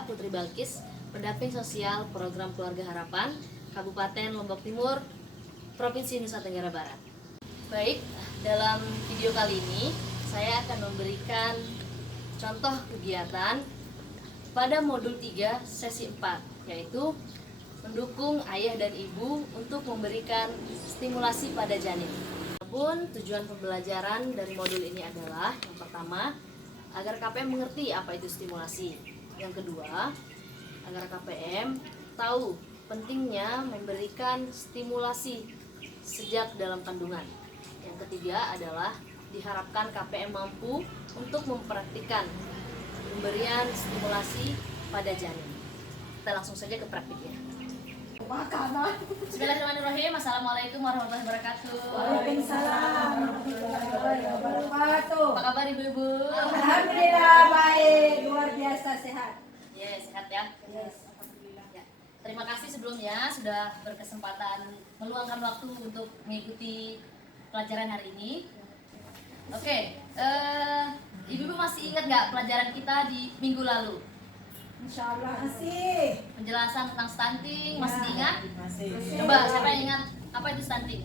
saya Putri Balkis, pendamping sosial program Keluarga Harapan, Kabupaten Lombok Timur, Provinsi Nusa Tenggara Barat. Baik, dalam video kali ini saya akan memberikan contoh kegiatan pada modul 3 sesi 4, yaitu mendukung ayah dan ibu untuk memberikan stimulasi pada janin. Adapun tujuan pembelajaran dari modul ini adalah yang pertama, agar KPM mengerti apa itu stimulasi. Yang kedua, agar KPM tahu pentingnya memberikan stimulasi sejak dalam kandungan. Yang ketiga adalah diharapkan KPM mampu untuk mempraktikkan pemberian stimulasi pada janin. Kita langsung saja ke praktiknya. Makanan. Bismillahirrahmanirrahim. Assalamualaikum warahmatullahi wabarakatuh. Waalaikumsalam warahmatullahi wabarakatuh. Apa kabar ibu-ibu? Alhamdulillah baik, luar biasa sehat. Yes, sehat ya. Yes. Ya. Terima kasih sebelumnya sudah berkesempatan meluangkan waktu untuk mengikuti pelajaran hari ini. Oke, ibu-ibu masih ingat nggak pelajaran kita di minggu lalu? Insya Allah masih. Penjelasan tentang stunting, masih diingat? Masih. Coba siapa yang ingat apa itu stunting?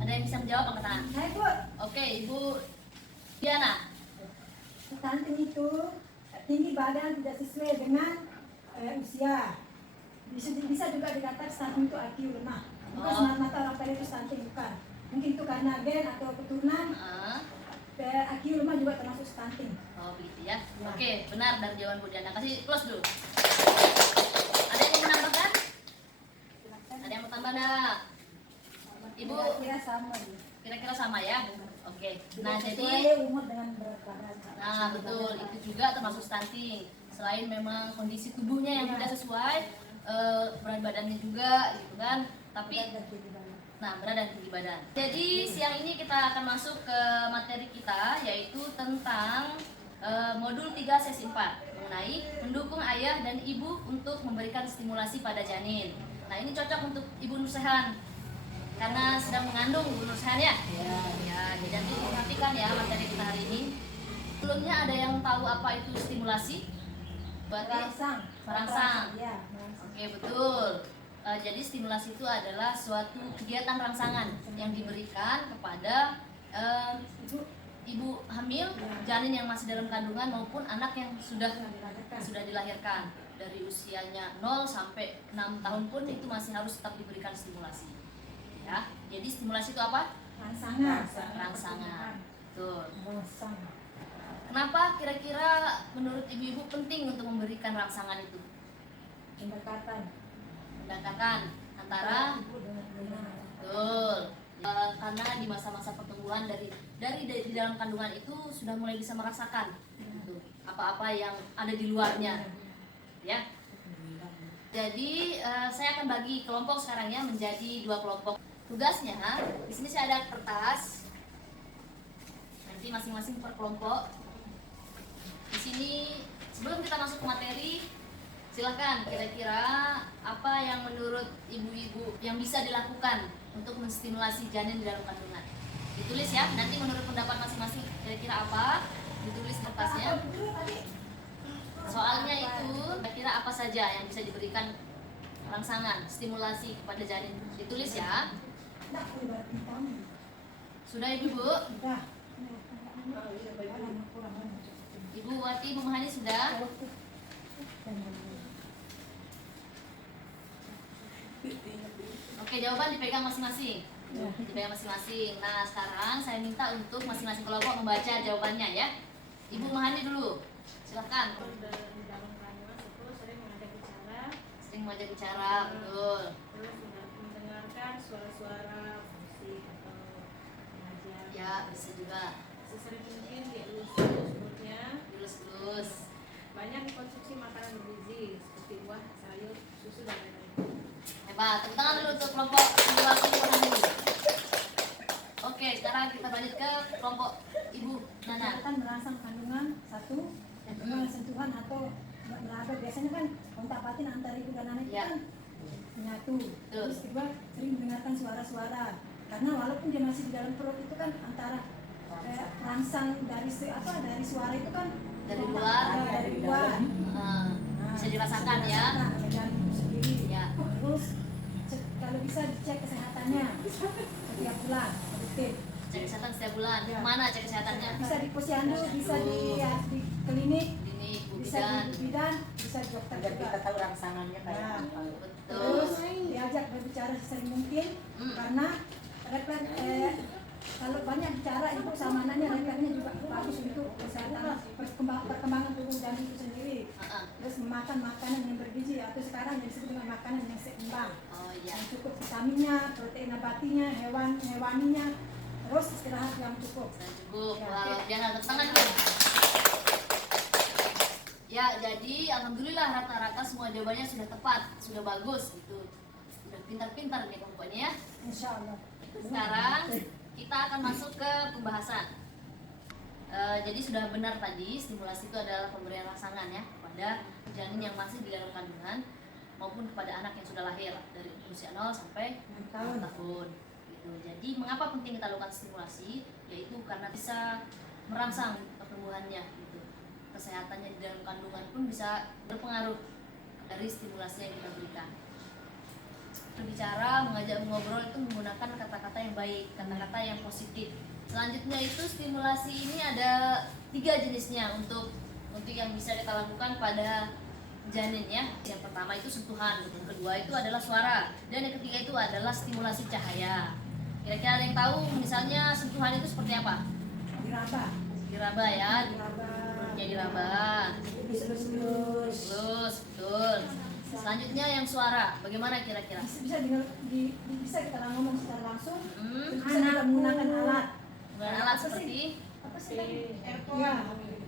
Ada yang bisa menjawab angkat tangan? Nah itu Oke, Ibu Diana. stunting itu tinggi badan tidak sesuai dengan usia. Bisa juga dikatakan stunting itu IQ lemah. Bukan semata-mata orang pada itu stunting, bukan. Mungkin itu karena gen atau keturunan. IQ lemah juga termasuk stunting. Oh begitu ya. Oke, benar dari jawaban Bu Diana. Kasih plus dulu. Ada yang mau menambahkan? Ada yang mau tambah enggak? Ibu Kira sama. kira-kira sama ya? Oke. Nah, jadi Sesuai umur dengan berat badan. nah betul, itu juga termasuk stunting. Selain memang kondisi tubuhnya yang tidak sesuai, berat badannya juga gitu kan. Tapi berat dan tinggi badan. Jadi siang ini kita akan masuk ke materi kita, yaitu tentang modul 3 sesi 4 mengenai mendukung ayah dan ibu untuk memberikan stimulasi pada janin. Nah, ini cocok untuk Ibu Nursehan karena sedang mengandung Ibu Nursehan ya. Ya, jadi nanti perhatikan ya materi kita hari ini. Sebelumnya ada yang tahu apa itu stimulasi? Merangsang. Merangsang. Ya, Oke, betul. Jadi stimulasi itu adalah suatu kegiatan rangsangan yang diberikan kepada ibu hamil, janin yang masih dalam kandungan maupun anak yang sudah dilahirkan. Dari usianya 0 sampai 6 tahun pun itu masih harus tetap diberikan stimulasi. Ya. Jadi stimulasi itu apa? Rangsangan. Betul. Kenapa kira-kira menurut ibu-ibu penting untuk memberikan rangsangan itu? Pendekatan antara betul. Karena di masa-masa pertumbuhan dari di dalam kandungan itu sudah mulai bisa merasakan gitu, apa-apa yang ada di luarnya ya. Jadi saya akan bagi kelompok sekarang ya menjadi 2 kelompok. Tugasnya di sini saya ada kertas, nanti masing-masing per kelompok. Di sini sebelum kita masuk ke materi, silakan kira-kira apa yang menurut ibu-ibu yang bisa dilakukan untuk menstimulasi janin di dalam kandungan. Ditulis ya, nanti menurut pendapat masing-masing kira-kira apa, ditulis kertasnya. Soalnya itu kira-kira apa saja yang bisa diberikan rangsangan, stimulasi kepada janin. Ditulis ya. Sudah ibu-ibu? Ibu Wati, Ibu Mahani sudah? Oke, jawaban dipegang masing-masing. Dipegang masing-masing. Nah, sekarang saya minta untuk masing-masing kelompok membaca jawabannya ya. Ibu Mahani dulu. Silakan. Di dalam kandungan itu sering mengajak bicara, betul. Terus mendengarkan suara-suara musik atau pengajian. Ya, bisa juga. Sesering mungkin dielus-elus mulutnya. Dilus-lus. Banyak konsumsi makanan bergizi seperti buah, sayur, susu dan lain-lain. Hebat, tepuk tangan dulu untuk kelompok Ibu Mahani. Oke, sekarang kita lanjut ke kelompok Ibu Nana. Kan merangsang kandungan satu, yang kedua sentuhan atau berada biasanya kan kontak batin antara ibu dan anak itu Ya. kan menyatu. Terus kedua sering mendengarkan suara-suara karena walaupun dia masih di dalam perut itu kan antara rangsang dari suara itu kan Dari kontak, luar. dari luar. Nah, bisa dirasakan ya. Janin itu sendiri. Ya. Terus kalau bisa dicek kesehatannya setiap bulan, rutin. Cek kesehatan setiap bulan. Ya. Mana cek kesehatannya? Bisa di posyandu, bisa di klinik, Ini Bu bisa Bidan. di bidan, bisa di dokter Agar juga. kita tahu rangsangannya kayak Ya. apa. Betul. Terus diajak berbicara sesering mungkin karena kalau banyak bicara ibu sama anaknya refleksnya juga bagus untuk kesehatan perkembangan tubuh janin itu sendiri. Terus memakan makanan yang bergizi atau sekarang yang disebut dengan makanan yang seimbang. Oh iya. Yang cukup vitaminnya, protein nabatinya, hewaninya, terus istirahat yang cukup. Sudah cukup. Ya. Wah, jangan tepuk tangan Bu. Ya, jadi alhamdulillah rata-rata semua jawabannya sudah tepat, sudah bagus gitu. Sudah pintar-pintar nih pokoknya ya. Insya Allah. Sekarang kita akan masuk ke pembahasan. Jadi sudah benar tadi stimulasi itu adalah pemberian rangsangan ya kepada janin yang masih di dalam kandungan maupun kepada anak yang sudah lahir dari usia 0 sampai 6 tahun. Gitu. Jadi mengapa penting kita lakukan stimulasi? Yaitu karena bisa merangsang pertumbuhannya gitu. Kesehatannya di dalam kandungan pun bisa berpengaruh dari stimulasi yang kita berikan. Berbicara, mengajak mengobrol itu menggunakan kata-kata yang baik, kata-kata yang positif. Selanjutnya itu stimulasi ini ada 3 jenisnya untuk yang bisa kita lakukan pada janin ya. Yang pertama itu sentuhan, yang kedua itu adalah suara, dan yang ketiga itu adalah stimulasi cahaya. Kira-kira ada yang tahu misalnya sentuhan itu seperti apa? Diraba. Diraba ya, Diraba. perutnya diraba. Dilus-lus. Terus, betul. Selanjutnya yang suara, bagaimana kira-kira? Bisa kita ngomong secara langsung. Hmm, Bisa kita menggunakan alat. menggunakan alat seperti Apa sih tadi? Airphone. Ya.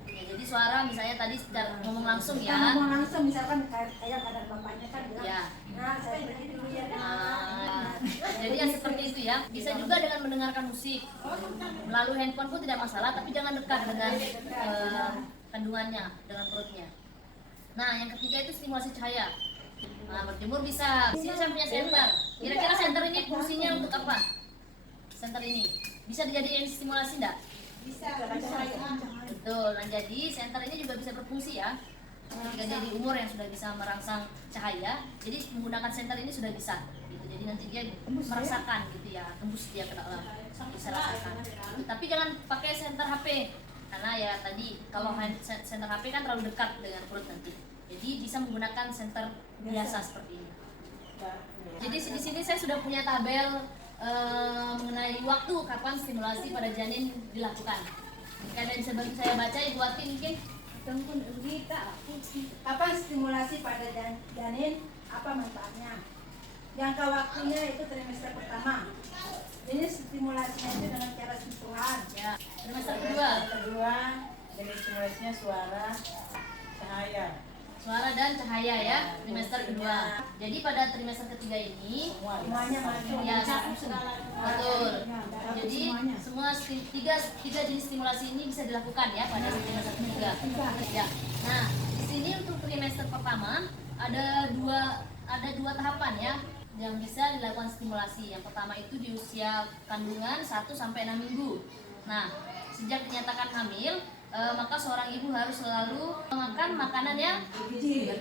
ya, jadi suara misalnya tadi secara ngomong langsung Kita ya. ngomong langsung misalkan kayak pada bapaknya kan bilang. Ya. Nah, saya pergi dulu ya. Nah, jadi yang seperti itu ya. Bisa juga dengan mendengarkan musik melalui handphone pun tidak masalah, tapi jangan dekat dengan kandungannya, dengan perutnya. Nah, yang ketiga itu stimulasi cahaya. Nah, berjemur bisa. Di sini saya punya senter. Kira-kira senter ini fungsinya untuk apa? Senter ini bisa dijadikan stimulasi enggak? Bisa cahaya. Betul. Nah, jadi senter ini juga bisa berfungsi ya. Ketika dia di umur yang sudah bisa merangsang cahaya, jadi menggunakan senter ini sudah bisa. Gitu. Jadi nanti dia merasakan gitu ya, tembus dia ke dalam, bisa rasakan. Tapi jangan pakai senter HP, karena ya tadi kalau senter HP kan terlalu dekat dengan perut nanti. Jadi bisa menggunakan senter biasa seperti ini. Jadi di sini saya sudah punya tabel mengenai waktu kapan stimulasi pada janin dilakukan. Jika ada yang bisa bantu saya baca, Ibu Ati mungkin. Apa stimulasi pada janin? Apa manfaatnya? Jangka waktunya itu trimester pertama. Ini stimulasinya itu dengan cara sentuhan. Ya, trimester kedua. Kedua, jenis stimulasinya suara, cahaya. Suara dan cahaya ya, trimester kedua. Jadi pada trimester ketiga ini Semuanya masuk. ya betul. Jadi Semuanya. semua tiga jenis stimulasi ini bisa dilakukan ya pada trimester ketiga. Ya. Nah, di sini untuk trimester pertama ada dua tahapan ya yang bisa dilakukan stimulasi. Yang pertama itu di usia kandungan 1 sampai 6 minggu. Nah, sejak dinyatakan hamil, maka seorang ibu harus selalu makan makanan yang bergizi,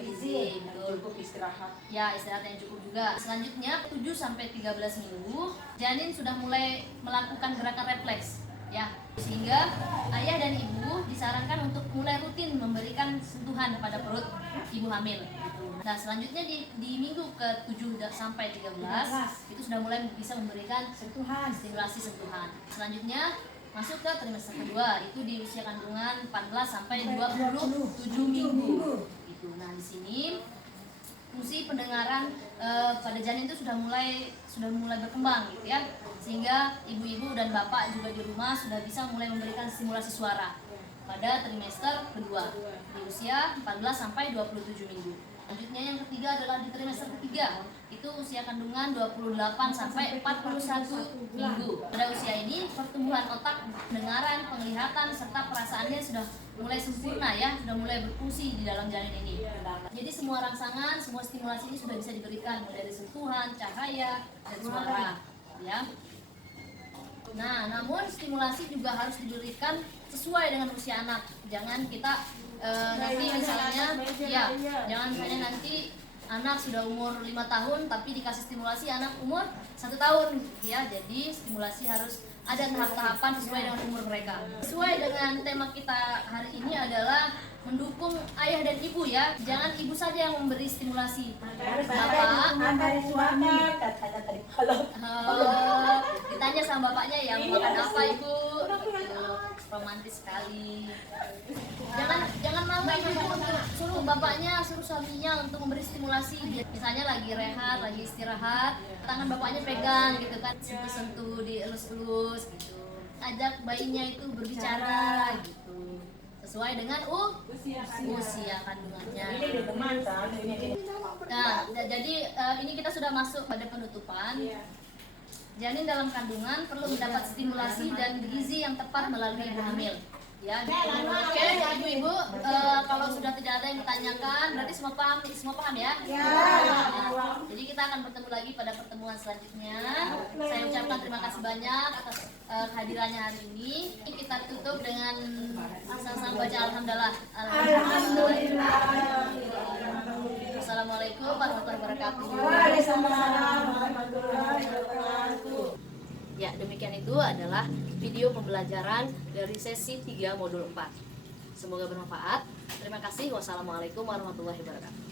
betul. Cukup istirahat. Ya, istirahat yang cukup juga. Selanjutnya 7 sampai 13 minggu, janin sudah mulai melakukan gerakan refleks, ya. Sehingga ayah dan ibu disarankan untuk mulai rutin memberikan sentuhan pada perut ibu hamil. Gitu. Nah, selanjutnya di minggu ke-7 sampai 13 itu sudah mulai bisa memberikan Sentuhan. stimulasi sentuhan. Selanjutnya masuk ke trimester kedua, itu di usia kandungan 14 sampai 27 minggu. Gitu. Nah, di sini fungsi pendengaran pada janin itu sudah mulai berkembang gitu ya. Sehingga ibu-ibu dan bapak juga di rumah sudah bisa mulai memberikan stimulasi suara pada trimester kedua di usia 14 sampai 27 minggu. Selanjutnya yang ketiga adalah di trimester ketiga, itu usia kandungan 28 sampai 41 minggu. Pada usia ini pertumbuhan otak, pendengaran, penglihatan serta perasaannya sudah mulai sempurna ya, sudah mulai berfungsi di dalam janin ini. Jadi semua rangsangan, semua stimulasi ini sudah bisa diberikan mulai dari sentuhan, cahaya, dan suara, ya. Nah, namun stimulasi juga harus diberikan sesuai dengan usia anak. Jangan kita nanti misalnya, ya, jangan misalnya nanti anak sudah umur 5 tahun tapi dikasih stimulasi anak umur 1 tahun, ya. Jadi stimulasi harus ada tahap-tahapan sesuai dengan umur mereka. Sesuai dengan tema kita hari ini adalah mendukung ayah dan ibu, ya. Jangan ibu saja yang memberi stimulasi. Bapak dari suami. Katanya tadi kalau ditanya sama bapaknya, ya mau makan apa ibu? Romantis sekali. Jangan mau ibu untuk suruh bapaknya, suruh suaminya untuk memberi stimulasi. Misalnya lagi rehat, lagi istirahat, tangan bapaknya pegang gitu kan, sentuh-sentuh, dielus-elus gitu. Ajak bayinya itu berbicara gitu, sesuai dengan usia kandungannya. ini di teman kan, ini. Nah, jadi ini kita sudah masuk pada penutupan. Janin dalam kandungan perlu mendapat stimulasi dan gizi yang tepat melalui ibu hamil. Ya, oke, ibu-ibu, kalau sudah tidak ada yang ditanyakan, berarti semua paham ya? Nah, jadi kita akan bertemu lagi pada pertemuan selanjutnya. Saya ucapkan terima kasih banyak atas kehadirannya hari ini. Kita tutup dengan sama-sama baca alhamdulillah. Alhamdulillah. Assalamualaikum warahmatullahi wabarakatuh. Waalaikumsalam warahmatullahi wabarakatuh. Ya, demikian itu adalah video pembelajaran dari sesi 3 modul 4. Semoga bermanfaat. Terima kasih. Wassalamualaikum warahmatullahi wabarakatuh.